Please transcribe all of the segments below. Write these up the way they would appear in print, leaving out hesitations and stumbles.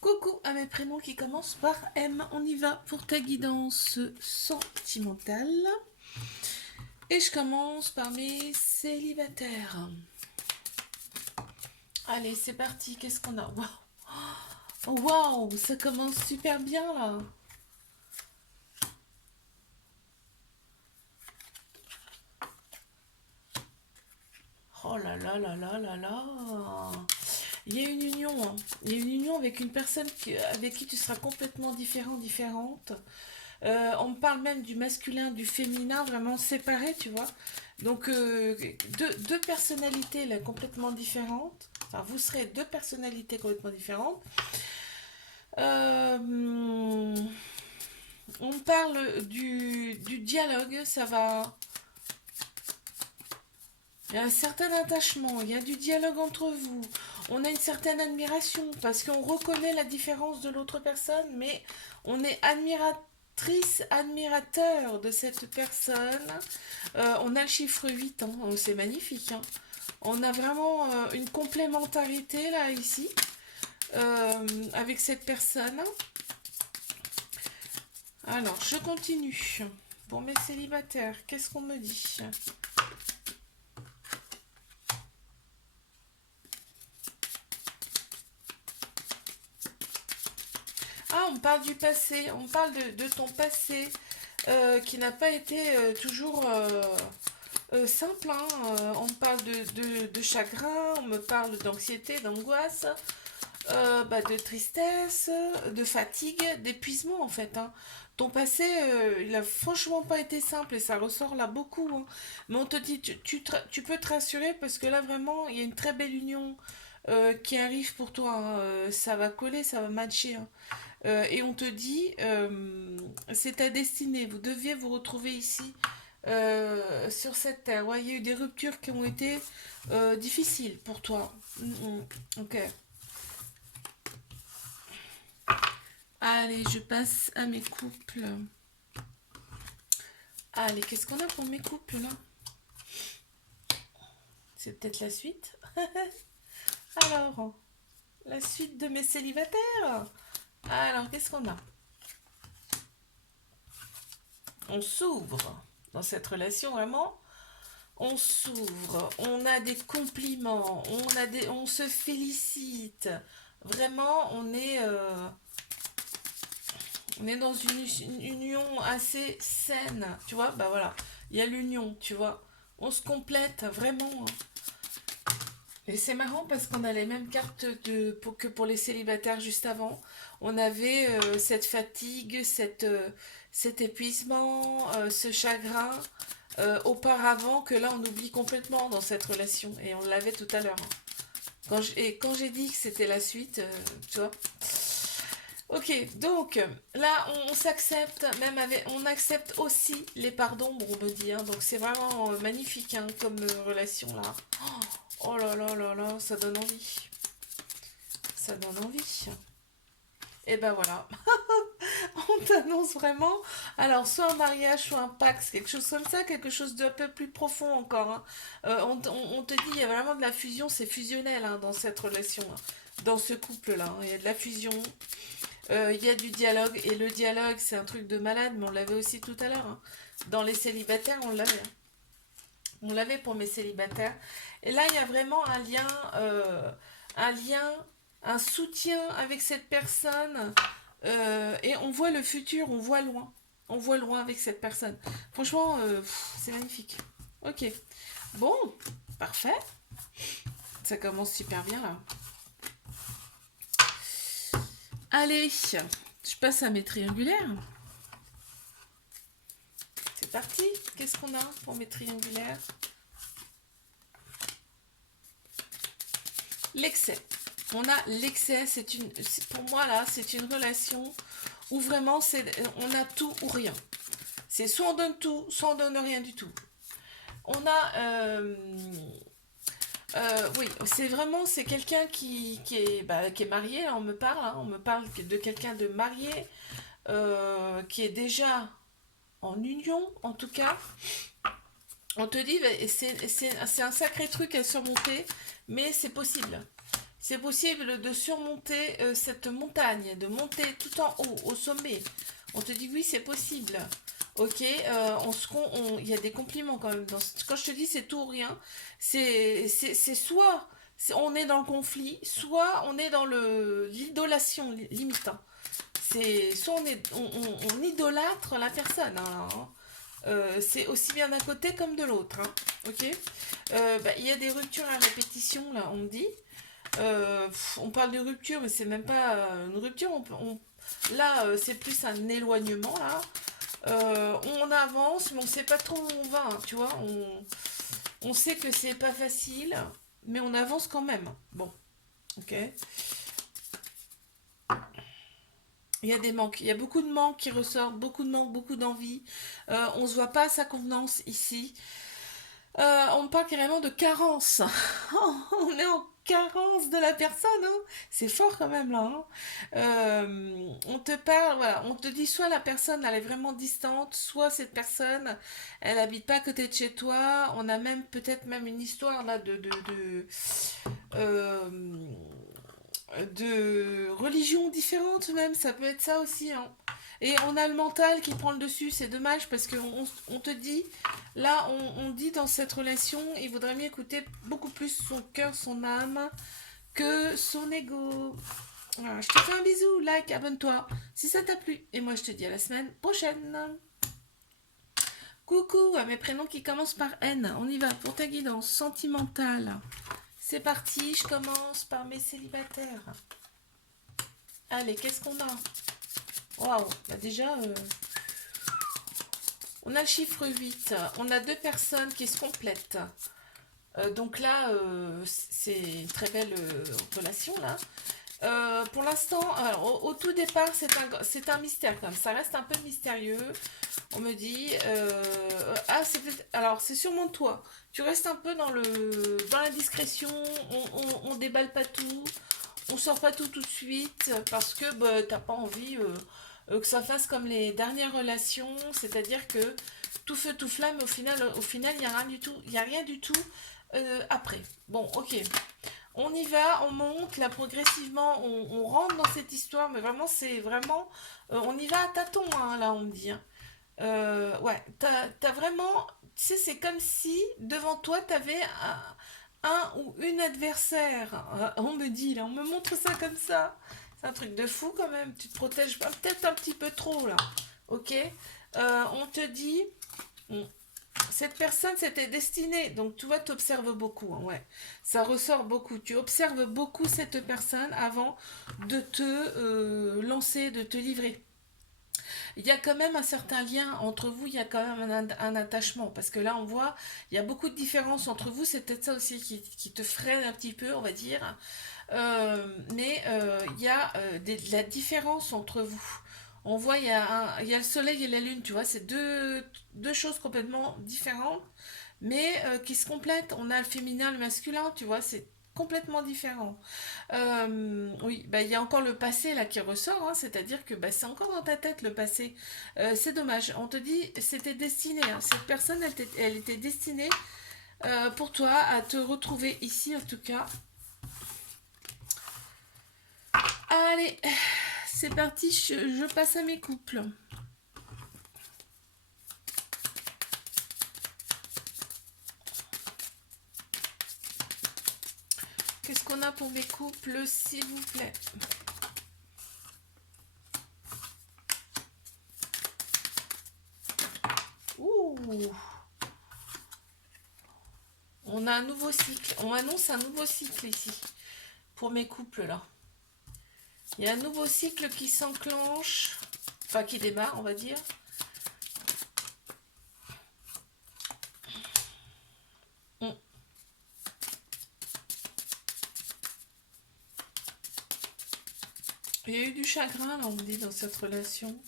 Coucou à mes prénoms qui commencent par M. On y va pour ta guidance sentimentale. Et je commence par mes célibataires. Allez, c'est parti. Qu'est-ce qu'on a? Waouh, waouh, ça commence super bien là. Oh là là là là là là. Il y a une union, hein. Il y a une union avec une personne avec qui tu seras complètement différente. On me parle même du masculin, du féminin, vraiment séparés, tu vois. Donc, deux personnalités là, complètement différentes. Enfin, vous serez deux personnalités complètement différentes. Euh, on parle du dialogue, ça va. Il y a un certain attachement, il y a du dialogue entre vous. On a une certaine admiration parce qu'on reconnaît la différence de l'autre personne, mais on est admiratrice, admirateur de cette personne. On a le chiffre 8, hein, c'est magnifique, hein. On a vraiment une complémentarité là, ici, avec cette personne. Alors, je continue. Pour mes célibataires, qu'est-ce qu'on me dit? Ah, on parle du passé, on parle de ton passé qui n'a pas été toujours simple, hein. On me parle de chagrin, on me parle d'anxiété, d'angoisse, de tristesse, de fatigue, d'épuisement en fait, hein. Ton passé, il a franchement pas été simple et ça ressort là beaucoup, hein. Mais on te dit, tu peux te rassurer parce que là vraiment, il y a une très belle union qui arrive pour toi, hein. Ça va coller, ça va matcher, hein. Et on te dit, c'est ta destinée, vous deviez vous retrouver ici, sur cette terre. Ouais, il y a eu des ruptures qui ont été difficiles pour toi. Ok. Allez, je passe à mes couples. Allez, qu'est-ce qu'on a pour mes couples là? C'est peut-être la suite. Alors, la suite de mes célibataires. Alors, qu'est-ce qu'on a? On s'ouvre dans cette relation vraiment. On s'ouvre, on a des compliments, on se félicite. Vraiment, on est dans une union assez saine, tu vois. Bah voilà, il y a l'union, tu vois. On se complète vraiment, hein. Et c'est marrant parce qu'on a les mêmes cartes que pour les célibataires juste avant. On avait cette fatigue, cet épuisement, ce chagrin auparavant que là on oublie complètement dans cette relation. Et on l'avait tout à l'heure, hein. Et quand j'ai dit que c'était la suite, tu vois. Ok, donc là on s'accepte, même avec, on accepte aussi les pardons, bon, on me dit, hein. Donc c'est vraiment magnifique, hein, comme relation là. Oh là là là là, ça donne envie. Ça donne envie. Et ben voilà, on t'annonce vraiment. Alors, soit un mariage, soit un pacte, quelque chose comme ça, quelque chose d'un peu plus profond encore, hein. On te dit, il y a vraiment de la fusion, c'est fusionnel, hein, dans cette relation, hein, dans ce couple-là, hein. Il y a de la fusion, il y a du dialogue, et le dialogue, c'est un truc de malade, mais on l'avait aussi tout à l'heure, hein. Dans les célibataires, on l'avait, hein. On l'avait pour mes célibataires. Et là, il y a vraiment un lien, un soutien avec cette personne. Et on voit le futur, on voit loin. On voit loin avec cette personne. Franchement, c'est magnifique. Ok. Bon, parfait. Ça commence super bien là. Allez, je passe à mes triangulaires. C'est parti. Qu'est-ce qu'on a pour mes triangulaires? L'excès. On a l'excès, pour moi là, c'est une relation où vraiment on a tout ou rien. C'est soit on donne tout, soit on donne rien du tout. On a, oui, c'est quelqu'un qui est marié. On me parle, hein, on me parle de quelqu'un de marié qui est déjà en union, en tout cas. On te dit, c'est un sacré truc à surmonter, mais c'est possible. C'est possible de surmonter cette montagne, de monter tout en haut, au sommet. On te dit oui, c'est possible. Ok, il y a des compliments quand même. Quand je te dis c'est tout ou rien, c'est soit on est dans le conflit, soit on est dans l'idolation limite, hein. C'est soit on idolâtre la personne, hein. C'est aussi bien d'un côté comme de l'autre, hein. Ok. Il y a des ruptures à répétition là, on me dit. On parle de rupture, mais c'est même pas une rupture. Là, c'est plus un éloignement là. On avance, mais on sait pas trop où on va, hein, tu vois. On sait que c'est pas facile, mais on avance quand même. Bon, ok. Il y a des manques, il y a beaucoup de manques qui ressortent, beaucoup de manques, beaucoup d'envie. On se voit pas à sa convenance ici. On parle carrément de carence. On est en carence de la personne, hein. C'est fort quand même là, hein. On te parle, voilà, on te dit soit la personne elle est vraiment distante, soit cette personne elle habite pas à côté de chez toi. On a même peut-être même une histoire là euh, de religions différentes même, ça peut être ça aussi, hein. Et on a le mental qui prend le dessus, c'est dommage parce qu'on on te dit, là on dit dans cette relation, il vaudrait mieux écouter beaucoup plus son cœur, son âme, que son ego. Voilà, je te fais un bisou, like, abonne-toi si ça t'a plu. Et moi je te dis à la semaine prochaine. Coucou à mes prénoms qui commencent par N. On y va pour ta guidance sentimentale. C'est parti, je commence par mes célibataires. Allez, qu'est-ce qu'on a? Waouh, bah déjà, on a le chiffre 8. On a deux personnes qui se complètent. Donc là, c'est une très belle relation là. Pour l'instant, au tout départ, c'est un mystère quand même. Ça reste un peu mystérieux. On me dit, alors c'est sûrement toi. Tu restes un peu dans la discrétion. On déballe pas tout. On sort pas tout de suite parce que bah, t'as pas envie que ça fasse comme les dernières relations, c'est-à-dire que tout feu tout flamme, mais au final, il y a rien du tout, il y a rien du tout après. Bon, ok, on y va, on monte là progressivement, on rentre dans cette histoire, mais vraiment c'est vraiment, on y va à tâtons, hein, là on me dit, hein. Ouais, t'as vraiment, tu sais, c'est comme si devant toi t'avais un ou une adversaire. On me dit là, on me montre ça comme ça. C'est un truc de fou quand même. Tu te protèges peut-être un petit peu trop là. Ok. On te dit, hmm, cette personne c'était destiné. Donc tu vois, tu observes beaucoup, hein, ouais. Ça ressort beaucoup. Tu observes beaucoup cette personne avant de te lancer, de te livrer. Il y a quand même un certain lien entre vous, il y a quand même un attachement, parce que là on voit, il y a beaucoup de différences entre vous, c'est peut-être ça aussi qui te freine un petit peu, on va dire. Mais il y a de la différence entre vous. On voit, il y a le soleil et la lune, tu vois, c'est deux choses complètement différentes, mais qui se complètent. On a le féminin, le masculin, tu vois, c'est complètement différent. Oui, bah, il y a encore le passé là qui ressort, hein, c'est-à-dire que bah, c'est encore dans ta tête le passé. C'est dommage. On te dit, c'était destiné, hein. Cette personne, elle était destinée pour toi à te retrouver ici en tout cas. Allez, c'est parti, je passe à mes couples. Qu'est-ce qu'on a pour mes couples, s'il vous plaît? Ouh, on a un nouveau cycle. On annonce un nouveau cycle ici pour mes couples là. Il y a un nouveau cycle qui s'enclenche, enfin qui démarre, on va dire. Mm. Il y a eu du chagrin, là, on me dit, dans cette relation.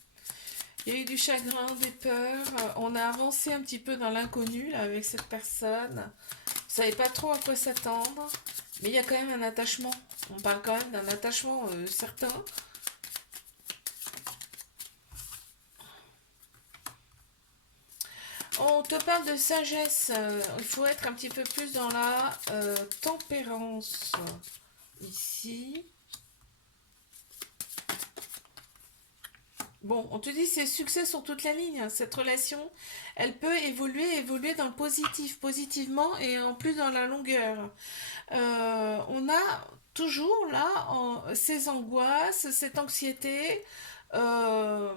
Il y a eu du chagrin, des peurs. On a avancé un petit peu dans l'inconnu, là, avec cette personne. Vous savez pas trop à quoi s'attendre. Mais il y a quand même un attachement. On parle quand même d'un attachement certain. On te parle de sagesse. Il faut être un petit peu plus dans la tempérance. ici. Bon, on te dit c'est succès sur toute la ligne, hein. Cette relation, elle peut évoluer dans le positif, positivement et en plus dans la longueur. On a toujours là ces angoisses, cette anxiété. Euh,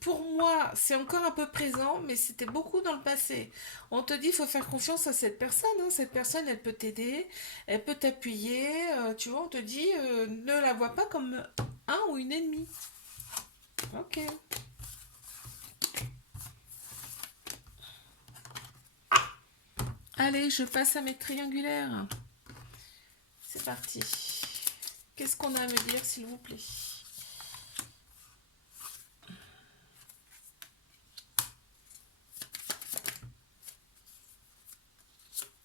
pour moi, c'est encore un peu présent, mais c'était beaucoup dans le passé. On te dit, il faut faire confiance à cette personne, hein. Cette personne, elle peut t'aider, elle peut t'appuyer. Tu vois, on te dit, ne la vois pas comme un ou une ennemie. Ok. Allez, je passe à mes triangulaires. C'est parti. Qu'est-ce qu'on a à me dire, s'il vous plaît?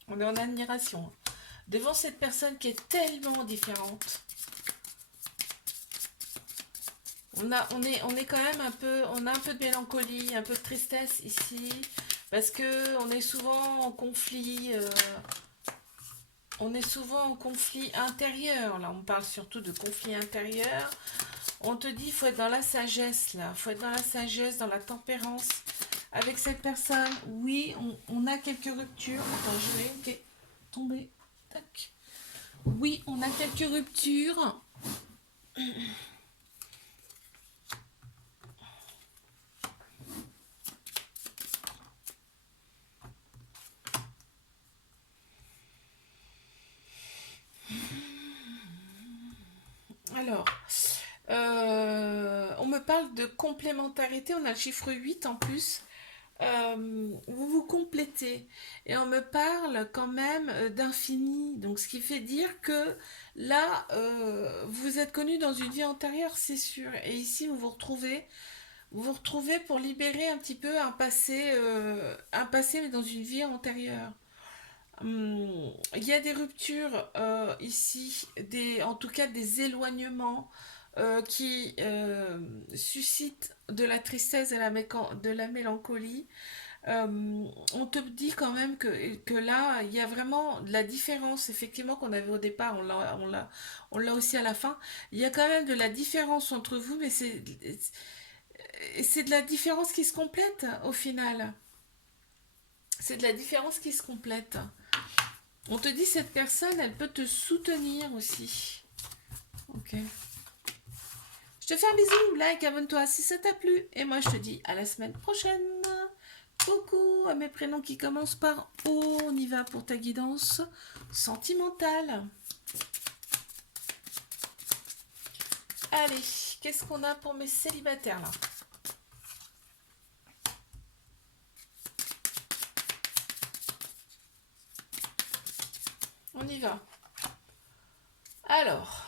On est en admiration devant cette personne qui est tellement différente. On est quand même un peu, on a un peu de mélancolie, un peu de tristesse ici, parce que on est souvent en conflit, on est souvent en conflit intérieur. Là, on parle surtout de conflit intérieur. On te dit, il faut être dans la sagesse là, faut être dans la sagesse, dans la tempérance. Avec cette personne, oui, on a quelques ruptures. Attends, je vais tomber. Tac. Oui, on a quelques ruptures. Alors, on me parle de complémentarité, on a le chiffre 8 en plus. Vous vous complétez. Et on me parle quand même d'infini. Donc, ce qui fait dire que là, vous êtes connu dans une vie antérieure, c'est sûr. Et ici, vous vous retrouvez pour libérer un petit peu un passé mais dans une vie antérieure. Il y a des ruptures ici, en tout cas des éloignements qui suscitent de la tristesse et de la mélancolie. On te dit quand même que là, il y a vraiment de la différence, effectivement, qu'on avait au départ, on l'a aussi à la fin. Il y a quand même de la différence entre vous, mais c'est de la différence qui se complète au final. C'est de la différence qui se complète. On te dit cette personne, elle peut te soutenir aussi. Ok. Je te fais un bisou, like, abonne-toi si ça t'a plu. Et moi, je te dis à la semaine prochaine. Coucou à mes prénoms qui commencent par O. On y va pour ta guidance sentimentale. Allez, qu'est-ce qu'on a pour mes célibataires là? On y va. Alors.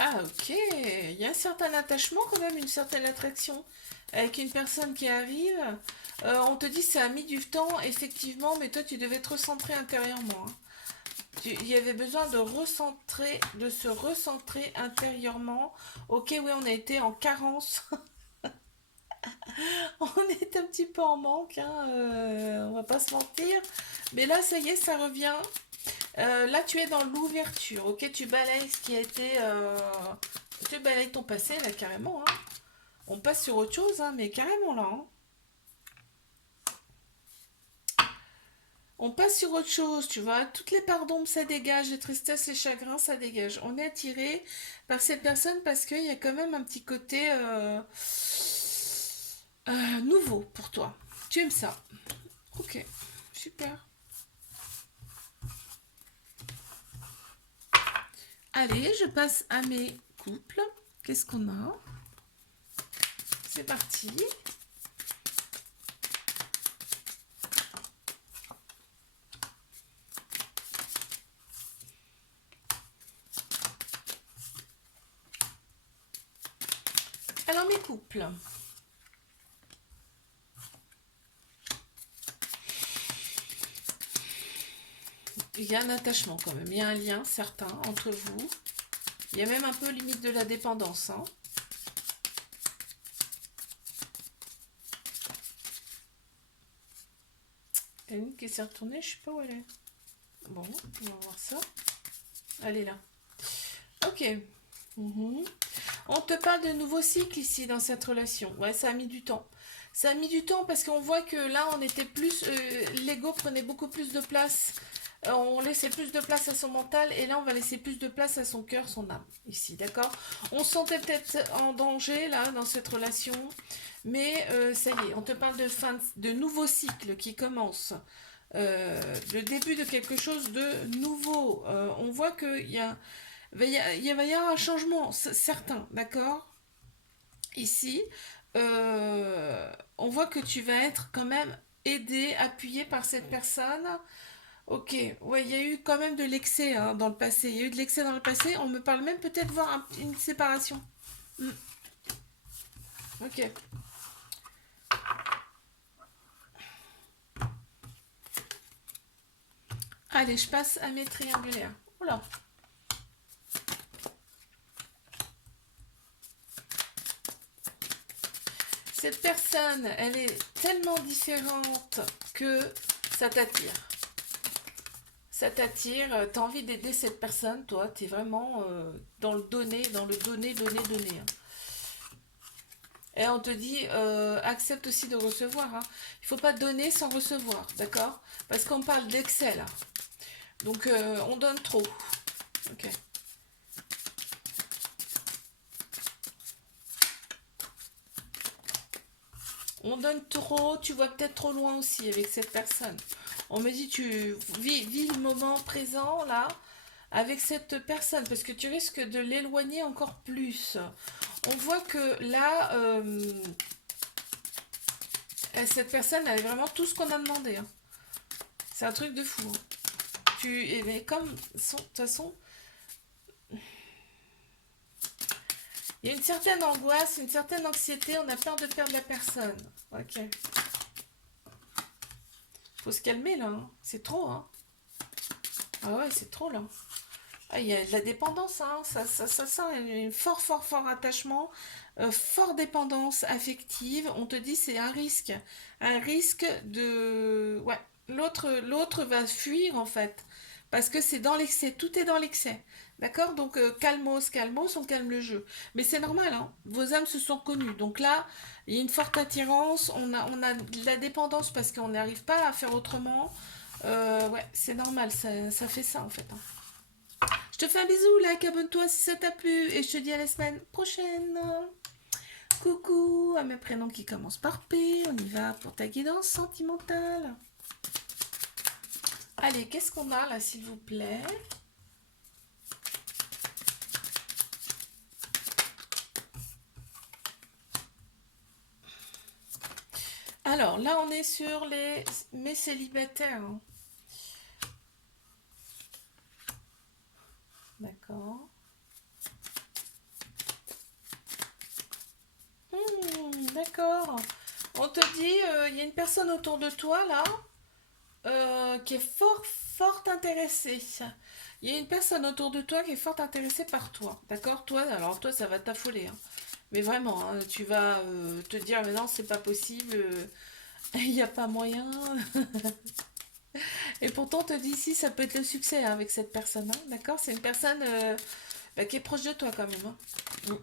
Ah ok, il y a un certain attachement quand même, une certaine attraction avec une personne qui arrive. On te dit ça a mis du temps, effectivement, mais toi tu devais te recentrer intérieurement, hein. Il y avait besoin de se recentrer intérieurement. Ok, oui, on a été en carence. On est un petit peu en manque, hein, on va pas se mentir. Mais là, ça y est, ça revient. Là, tu es dans l'ouverture, ok? Tu balayes ce qui a été... tu balayes ton passé, là, carrément, hein. On passe sur autre chose, hein, mais carrément, là, hein. On passe sur autre chose, tu vois. Toutes les parts d'ombre, ça dégage. Les tristesses, les chagrins, ça dégage. On est attiré par cette personne parce qu'il y a quand même un petit côté nouveau pour toi. Tu aimes ça. Ok, super. Allez, je passe à mes couples. Qu'est-ce qu'on a? C'est parti. Alors, mes couples. il y a un attachement quand même, il y a un lien certain entre vous. Il y a même un peu limite de la dépendance. Hein. Il y a une qui s'est retournée, je sais pas où elle est. Bon, on va voir ça. Elle est là. Ok. On te parle de nouveaux cycles ici dans cette relation. Ouais, ça a mis du temps. Ça a mis du temps parce qu'on voit que là, on était plus... l'ego prenait beaucoup plus de place. On laissait plus de place à son mental et là, on va laisser plus de place à son cœur, son âme. Ici, d'accord? On se sentait peut-être en danger, là, dans cette relation. Mais ça y est, on te parle de nouveaux cycles qui commencent. Le début de quelque chose de nouveau. On voit qu'il y a... Il va y avoir un changement certain, d'accord? Ici, on voit que tu vas être quand même aidé, appuyé par cette personne. Ok, ouais, il y a eu quand même de l'excès hein, dans le passé. Il y a eu de l'excès dans le passé. On me parle même peut-être voir une séparation. Hmm. Ok. Allez, je passe à mes triangulaires. Oula. Cette personne, elle est tellement différente que ça t'attire. Ça t'attire, t'as envie d'aider cette personne, toi, t'es vraiment dans le donner, donner. Hein. Et on te dit, accepte aussi de recevoir. Hein. Il faut pas donner sans recevoir, d'accord? Parce qu'on parle d'excès là. Donc on donne trop. Ok. On donne trop, tu vois peut-être trop loin aussi avec cette personne. On me dit, tu vis le moment présent là avec cette personne parce que tu risques de l'éloigner encore plus. On voit que là, cette personne, elle est vraiment tout ce qu'on a demandé. Hein. C'est un truc de fou. Hein. Mais comme, de toute façon, il y a une certaine angoisse, une certaine anxiété, on a peur de perdre la personne. Ok. Faut se calmer là, hein. C'est trop. Hein. Ah ouais, c'est trop là. Ah, il y a de la dépendance, hein. Ça sent un fort attachement, fort dépendance affective. On te dit c'est un risque de, ouais, l'autre va fuir en fait, parce que c'est dans l'excès, tout est dans l'excès, d'accord? Donc calmos, on calme le jeu. Mais c'est normal, hein. Vos âmes se sont connues, donc là il y a une forte attirance, on a de la dépendance parce qu'on n'arrive pas à faire autrement. Ouais, c'est normal, ça fait ça en fait. Hein. Je te fais un bisou, like, abonne-toi si ça t'a plu et je te dis à la semaine prochaine. Coucou à mes prénoms qui commencent par P, on y va pour ta guidance sentimentale. Allez, qu'est-ce qu'on a là s'il vous plaît? Alors là on est sur mes célibataires. Hein. D'accord. D'accord. On te dit, il y a une personne autour de toi là qui est fort intéressée. Il y a une personne autour de toi qui est fort intéressée par toi. D'accord? Toi, alors toi, ça va t'affoler. Hein. Mais vraiment, hein, tu vas te dire, mais non, c'est pas possible. Il n'y a pas moyen. Et pourtant, on te dit, si, ça peut être le succès hein, avec cette personne. Hein, d'accord? C'est une personne qui est proche de toi quand même. Hein. Mm.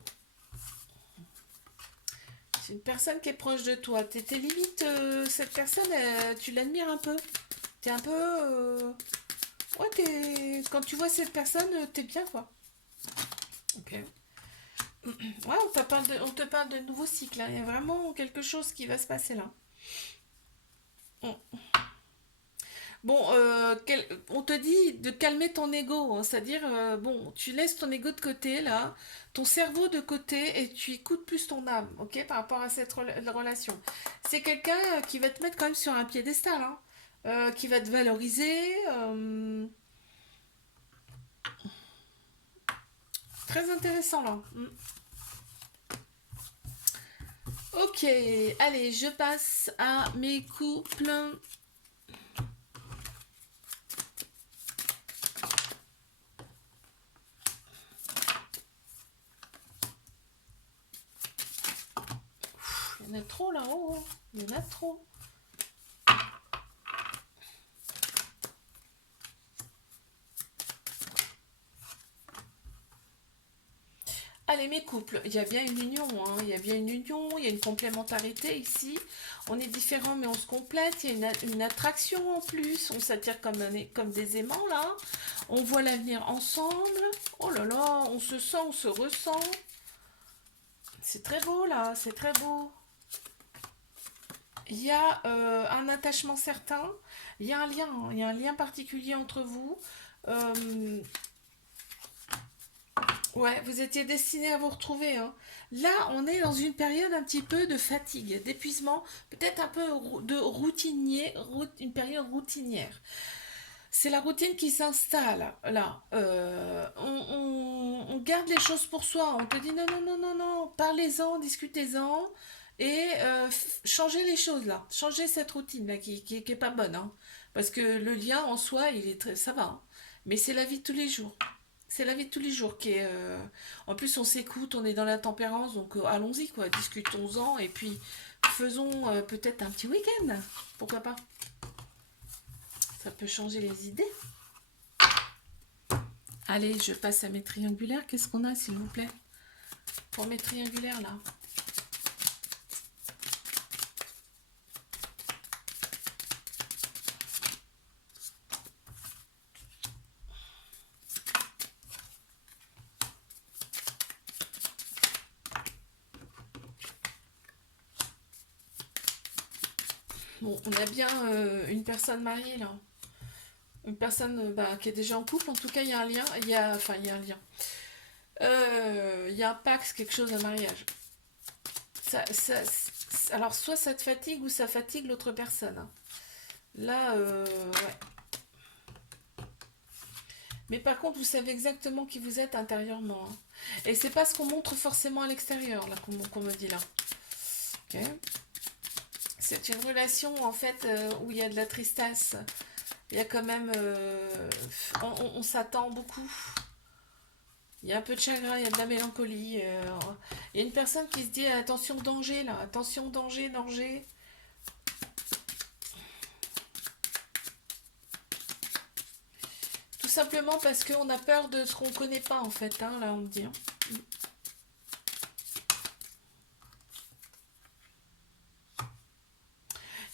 C'est une personne qui est proche de toi. T'es limite, cette personne, tu l'admires un peu. T'es un peu... ouais, quand tu vois cette personne, t'es bien, quoi. Ok. Ouais, on te parle de nouveau cycle. Hein. Il y a vraiment quelque chose qui va se passer là. Mm. Bon, on te dit de calmer ton ego, hein, c'est-à-dire, bon, tu laisses ton ego de côté, là, ton cerveau de côté, et tu écoutes plus ton âme, ok, par rapport à cette relation. C'est quelqu'un qui va te mettre quand même sur un piédestal, hein, qui va te valoriser. Très intéressant, là. Mm. Ok, allez, je passe à mes couples. Il y en a trop là-haut. Il y en a trop. Allez, mes couples, il y a bien une union, hein. Il y a bien une union, il y a une complémentarité ici. On est différents, mais on se complète. Il y a une attraction en plus. On s'attire comme des aimants, là. On voit l'avenir ensemble. Oh là là, on se sent, on se ressent. C'est très beau, là. C'est très beau. Il y a un attachement certain. Il y a un lien, hein. Il y a un lien particulier entre vous. Euh, Ouais, vous étiez destiné à vous retrouver, hein. Là, on est dans une période un petit peu de fatigue, d'épuisement, peut-être un peu de routinier, une période routinière. C'est la routine qui s'installe, là. On garde les choses pour soi. On te dit non, non, non, non, non, parlez-en, discutez-en et changez les choses, là. Changez cette routine-là qui est pas bonne, hein. Parce que le lien en soi, il est très, ça va, hein. Mais c'est la vie de tous les jours. C'est la vie de tous les jours qui est. En plus, on s'écoute, on est dans la tempérance, donc allons-y, quoi. Discutons-en et puis faisons peut-être un petit week-end. Pourquoi pas? Ça peut changer les idées. Allez, je passe à mes triangulaires. Qu'est-ce qu'on a, s'il vous plaît? Pour mes triangulaires, là. Bon, on a bien une personne mariée, là. Une personne bah, qui est déjà en couple. En tout cas, il y a un lien. Enfin, il y a un lien. Il y a un pacte, quelque chose, un mariage. Alors, soit ça te fatigue ou ça fatigue l'autre personne, hein. Là, ouais. Mais par contre, vous savez exactement qui vous êtes intérieurement, hein. Et c'est pas ce qu'on montre forcément à l'extérieur, là, qu'on me dit là. Ok. C'est une relation, en fait, où il y a de la tristesse. Il y a quand même... on s'attend beaucoup. Il y a un peu de chagrin, il y a de la mélancolie. Il y a une personne qui se dit attention danger, là. Attention danger, danger. Tout simplement parce qu'on a peur de ce qu'on connaît pas, en fait, hein, là, on me dit, hein.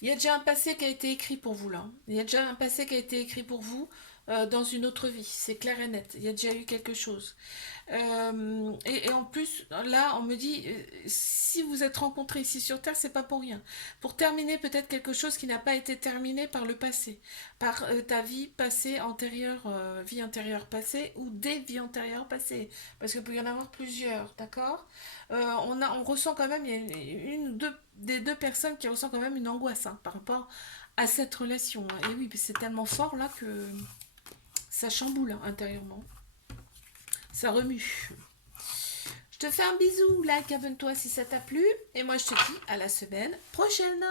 Il y a déjà un passé qui a été écrit pour vous là. Il y a déjà un passé qui a été écrit pour vous dans une autre vie. C'est clair et net. Il y a déjà eu quelque chose. Et en plus, là, on me dit, si vous êtes rencontrés ici sur Terre, c'est pas pour rien. Pour terminer peut-être quelque chose qui n'a pas été terminé par le passé, par ta vie passée antérieure, vie antérieure passée, ou des vies antérieures passées, parce qu'il peut y en avoir plusieurs, d'accord. On ressent quand même, il y a une ou deux des deux personnes qui ressentent quand même une angoisse, hein, par rapport à cette relation, hein. Et oui, c'est tellement fort là que ça chamboule, hein, intérieurement. Ça remue. Je te fais un bisou, like, abonne-toi si ça t'a plu. Et moi, je te dis à la semaine prochaine.